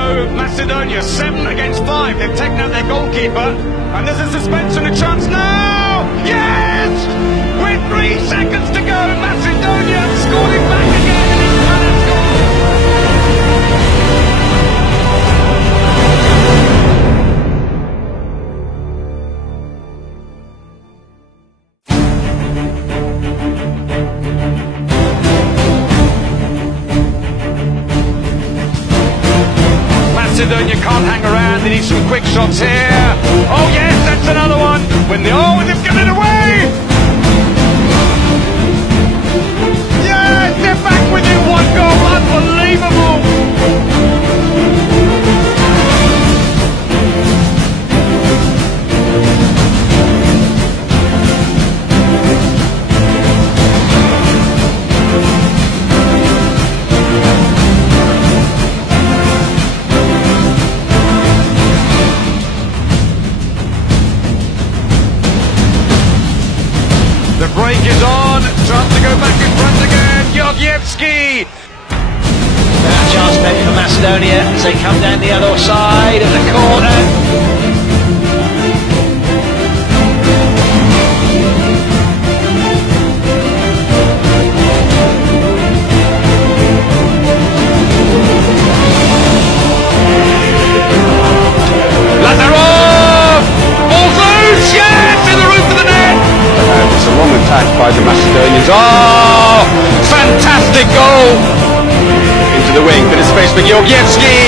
go. Macedonia 7 against 5. They've taken out their goalkeeper. And there's a suspension, a chance now! Yes! With 3 seconds to go, Macedonia have scored it back again and it's Panathinaikos goal! Macedonia can't hang around, they need some quick shots here. Oh yes, that's another one. They've given it away! Yes, they're back within 1 goal, unbelievable! The break is on, chance to go back in front again, Georgievski! Now chance maybe for Macedonia as they come down the other side of the corner. Lazarov! Ball's loose! Yes! In the roof of the net! It's a long attack by the Macedonians. Oh! Fantastic goal! Into the wing, bit of space for Georgievski.